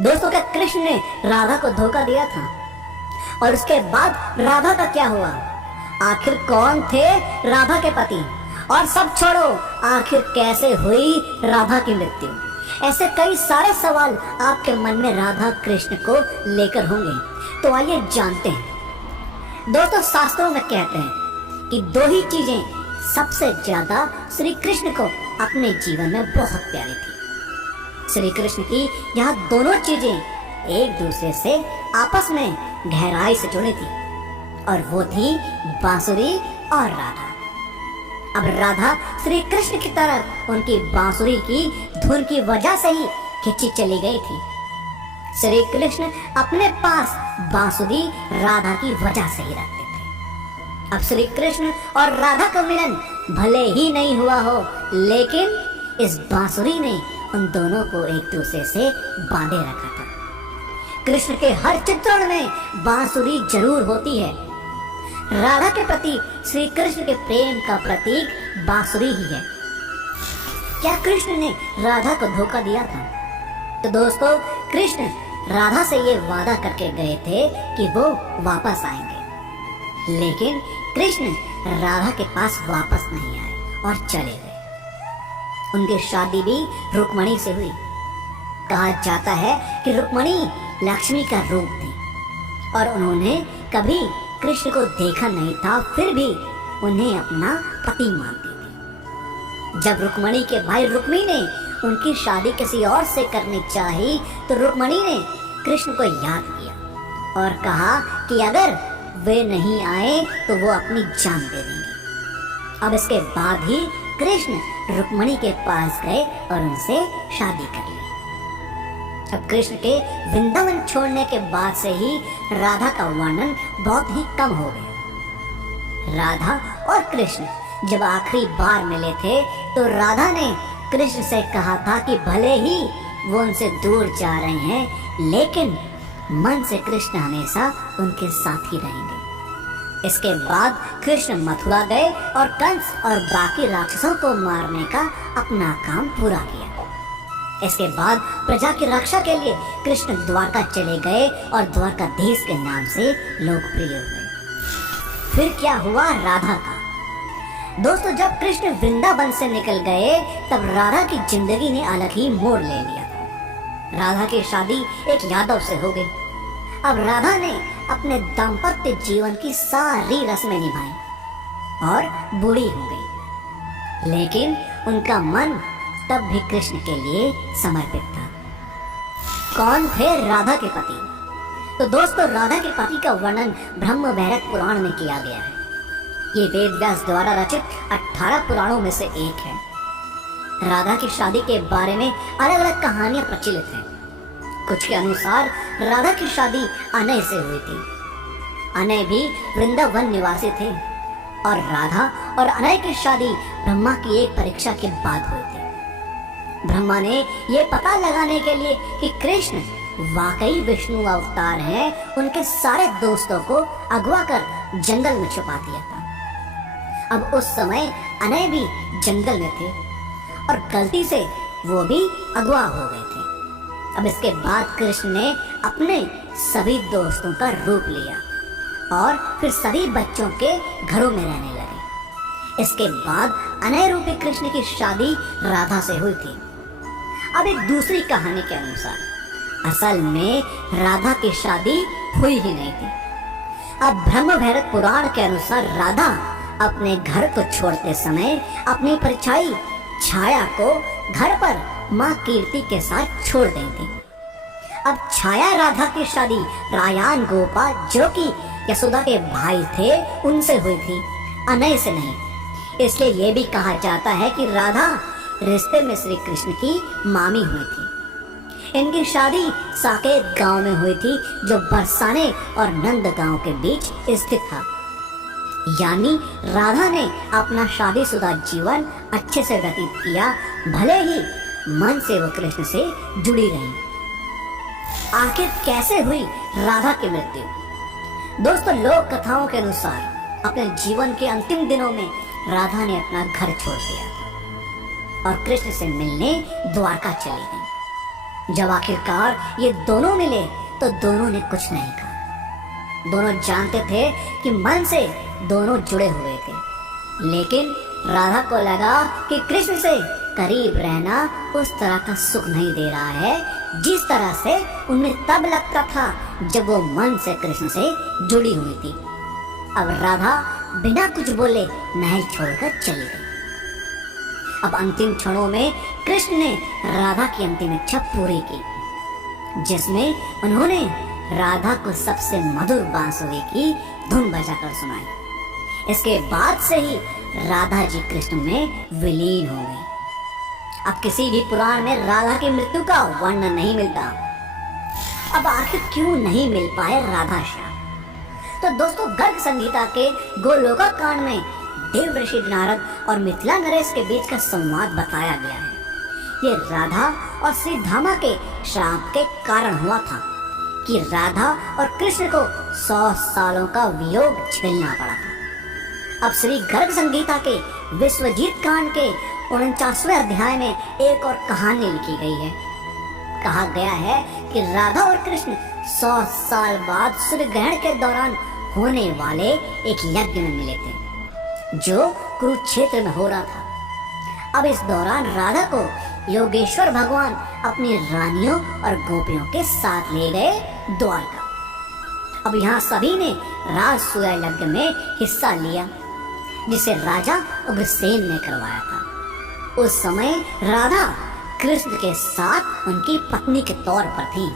दोस्तों, क्या कृष्ण ने राधा को धोखा दिया था? और उसके बाद राधा का क्या हुआ? आखिर कौन थे राधा के पति? और सब छोड़ो, आखिर कैसे हुई राधा की मृत्यु? ऐसे कई सारे सवाल आपके मन में राधा कृष्ण को लेकर होंगे, तो आइए जानते हैं। दोस्तों, शास्त्रों में कहते हैं कि दो ही चीजें सबसे ज्यादा श्री कृष्ण को अपने जीवन में बहुत प्यारी थी। श्री कृष्ण की यह दोनों चीजें एक दूसरे से आपस में गहराई से जुड़ी थी, और वो थी बांसुरी और राधा। अब राधा श्री कृष्ण की तरफ उनकी बांसुरी की धुन की वजह से ही खिंची चली गई थी। श्री कृष्ण अपने पास बांसुरी राधा की वजह से ही रखते थे। अब श्री कृष्ण और राधा का मिलन भले ही नहीं हुआ हो, लेकिन इस बांसुरी ने उन दोनों को एक दूसरे से बांधे रखा था। कृष्ण के हर चित्रण में बांसुरी जरूर होती है। राधा के प्रति श्री कृष्ण के प्रेम का प्रतीक बांसुरी ही है। क्या कृष्ण ने राधा को धोखा दिया था? तो दोस्तों, कृष्ण राधा से ये वादा करके गए थे कि वो वापस आएंगे, लेकिन कृष्ण राधा के पास वापस नहीं आए और चले गए। उनकी शादी भी रुक्मणी से हुई। कहा जाता है कि रुक्मणी लक्ष्मी का रूप थी और उन्होंने कभी कृष्ण को देखा नहीं था, फिर भी उन्हें अपना पति मानती थी। जब रुक्मणी के भाई रुक्मी ने उनकी शादी किसी और से करनी चाही, तो रुक्मणी ने कृष्ण को याद किया और कहा कि अगर वे नहीं आए तो वो अपनी जान दे देंगे। अब इसके बाद ही कृष्ण रुक्मणी के पास गए और उनसे शादी कर ली। अब कृष्ण के वृंदावन छोड़ने के बाद से ही राधा का वर्णन बहुत ही कम हो गया। राधा और कृष्ण जब आखिरी बार मिले थे, तो राधा ने कृष्ण से कहा था कि भले ही वो उनसे दूर जा रहे हैं, लेकिन मन से कृष्ण हमेशा उनके साथ ही रहेंगे। इसके बाद कृष्ण मथुरा गए और कंस और बाकी राक्षसों को मारने का अपना काम पूरा किया। इसके बाद प्रजा की रक्षा के लिए कृष्ण द्वारका चले गए और द्वारकाधीश के नाम से लोकप्रिय हुए। फिर क्या हुआ राधा का? दोस्तों, जब कृष्ण वृंदावन से निकल गए, तब राधा की जिंदगी ने अलग ही मोड़ ले लिया। राधा की शादी एक यादव से हो गई। अब राधा ने अपने दाम्पत्य जीवन की सारी रस्में निभाई और बूढ़ी हो गई, लेकिन उनका मन तब भी कृष्ण के लिए समर्पित था। कौन थे राधा के पति? तो दोस्तों, राधा के पति का वर्णन ब्रह्म वैवर्त पुराण में किया गया है। ये वेद व्यास द्वारा रचित 18 पुराणों में से एक है। राधा की शादी के बारे में अलग अलग कहानियां प्रचलित हैं। कुछ के अनुसार राधा की शादी अनय से हुई थी। अनय भी वृंदावन निवासी थे और राधा और अनय की शादी ब्रह्मा की एक परीक्षा के बाद हुई थी। ब्रह्मा ने ये पता लगाने के लिए कि कृष्ण वाकई विष्णु अवतार हैं, उनके सारे दोस्तों को अगवा कर जंगल में छुपा दिया था। अब उस समय अनय भी जंगल में थे और गलती से वो भी अगवा हो गए थे। अब इसके बाद कृष्ण ने अपने सभी दोस्तों का रूप लिया और फिर सभी बच्चों के घरों में रहने लगे। इसके बाद अनय रूपी कृष्ण की शादी राधा से हुई थी। अब एक दूसरी कहानी के अनुसार असल में राधा की शादी हुई ही नहीं थी। अब ब्रह्म वैवर्त पुराण के अनुसार राधा अपने घर को छोड़ते समय अपनी परछाई छाया को घर पर माँ कीर्ति के साथ छोड़ दी थी। अब छाया राधा की शादी रायान गोपा, जो कि यशोदा के भाई थे, उनसे हुई थी, अनय से नहीं। इसलिए ये भी कहा जाता है कि राधा रिश्ते में श्री कृष्ण की मामी हुई थी। इनकी शादी साकेत गांव में हुई थी, जो बरसाने और नंद गांव के बीच स्थित था। यानी राधा ने अपना शादीशुदा जीवन अच्छे से व्यतीत किया, भले ही मन से वो कृष्ण से जुड़ी रही। आखिर कैसे हुई राधा की मृत्यु? दोस्तों, लोक कथाओं के अनुसार अपने जीवन के अंतिम दिनों में राधा ने अपना घर छोड़ दिया और कृष्ण से मिलने द्वारका चली गई। जब आखिरकार ये दोनों मिले तो दोनों ने कुछ नहीं कहा। दोनों जानते थे कि मन से दोनों जुड़े हुए थे, लेकिन राधा को लगा कि कृष्ण से करीब रहना उस तरह का सुख नहीं दे रहा है जिस तरह से उन्हें तब लगता था जब वो मन से कृष्ण से जुड़ी हुई थी। अब राधा बिना कुछ बोले महल छोड़कर चली गई। अब अंतिम क्षणों में कृष्ण ने राधा की अंतिम इच्छा पूरी की, जिसमें उन्होंने राधा को सबसे मधुर बांसुरी की धुन बजाकर सुनाई। इसके बाद से ही राधा जी कृष्ण में विलीन हो गई। अब किसी भी पुराण में राधा की मृत्यु का वर्णन नहीं मिलता। अब आखिर क्यों नहीं मिल पाए राधा श्याम? तो दोस्तों, गर्ग संगीता के गोलोका कांड में देव ऋषि नारद और मिथिला नरेश के बीच का संवाद बताया गया है। ये राधा और श्री धामा के श्राप के कारण हुआ था कि राधा और कृष्ण को 100 सालों का वियोग झेलना पड़ा था। अब श्री गर्ग संगीता के विश्वजीत कांड के 49वें अध्याय में एक और कहानी लिखी गई है। कहा गया है कि राधा और कृष्ण 100 साल बाद सूर्य ग्रहण के दौरान होने वाले एक यज्ञ में मिले थे जो कुरुक्षेत्र में हो रहा था। अब इस दौरान राधा को योगेश्वर भगवान अपनी रानियों और गोपियों के साथ ले गए द्वारका। अब यहाँ सभी ने राजसूया यज्ञ में हिस्सा लिया जिसे राजा उग्रसेन ने करवाया था। उस समय राधा कृष्ण के साथ उनकी पत्नी के तौर पर थी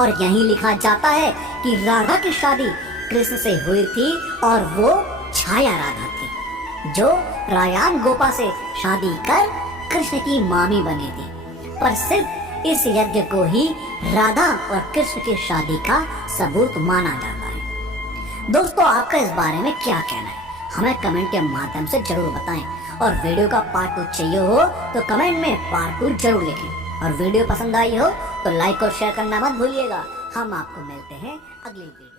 और यहीं लिखा जाता है कि राधा की शादी कृष्ण से हुई थी और वो छाया राधा थी जो रायान गोपा से शादी कर कृष्ण की मामी बनी थी। पर सिर्फ इस यज्ञ को ही राधा और कृष्ण की शादी का सबूत माना जाता है। दोस्तों, आपका इस बारे में क्या कहना है? हमें कमेंट के माध्यम से जरूर बताएं और वीडियो का पार्ट 2 चाहिए हो तो कमेंट में पार्ट 2 जरूर लिखें और वीडियो पसंद आई हो तो लाइक और शेयर करना मत भूलिएगा। हम आपको मिलते हैं अगली वीडियो।